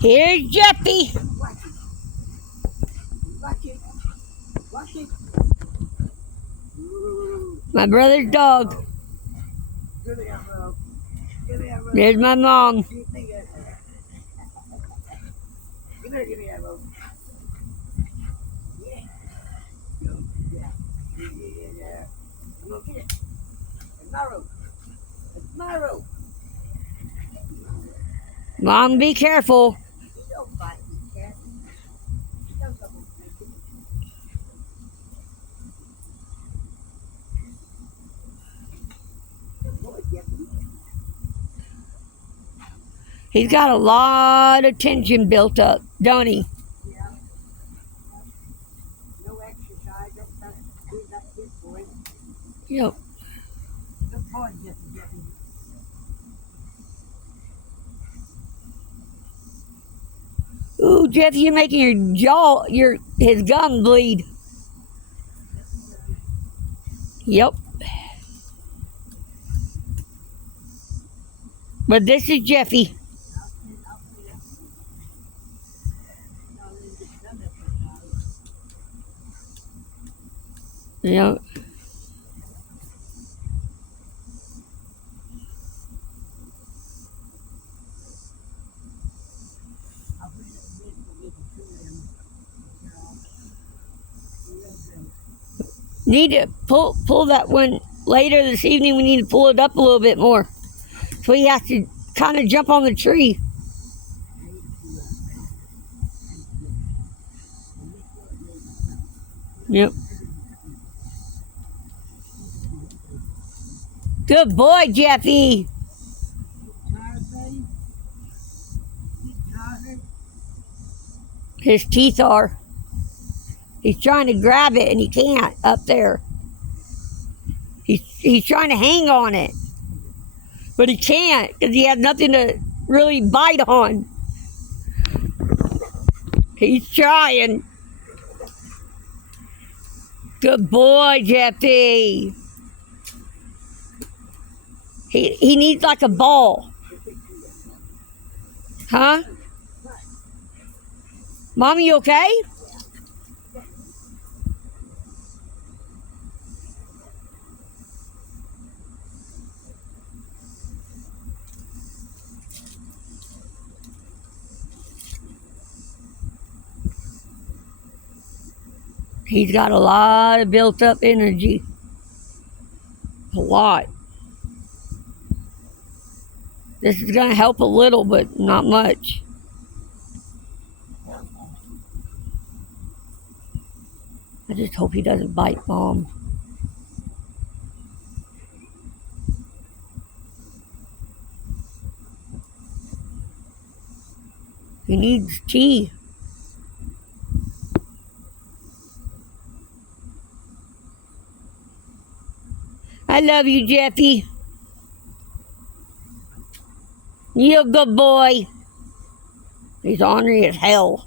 Here's Jeffy. Watch it. My brother's dog. Give me that rope. Give me that rope. There's my mom. You better give me that rope. Yeah. Yeah. I'm gonna get it. It's my rope. It's my rope. Mom, be careful. Don't bite me, cat. Don't come on. Good boy, Jeffy. He's got a lot of tension built up, don't he? Yeah. No exercise. Don't touch. Do that, good boy. Yep. Good boy, Jeffy. Ooh, Jeffy, you're making your jaw, his gum bleed. Yep. But this is Jeffy. Yep. Need to pull that one later this evening. We need to pull it up a little bit more. So he has to kind of jump on the tree. Yep. Good boy, Jeffy. His teeth are. He's trying to grab it and he can't up there. He's trying to hang on it. But he can't because he has nothing to really bite on. He's trying. Good boy, Jeffy. He needs like a ball. Huh? Mommy, you okay? He's got a lot of built up energy. A lot. This is going to help a little, but not much. I just hope he doesn't bite Mom. He needs tea. I love you, Jeffy. You're a good boy. He's ornery as hell.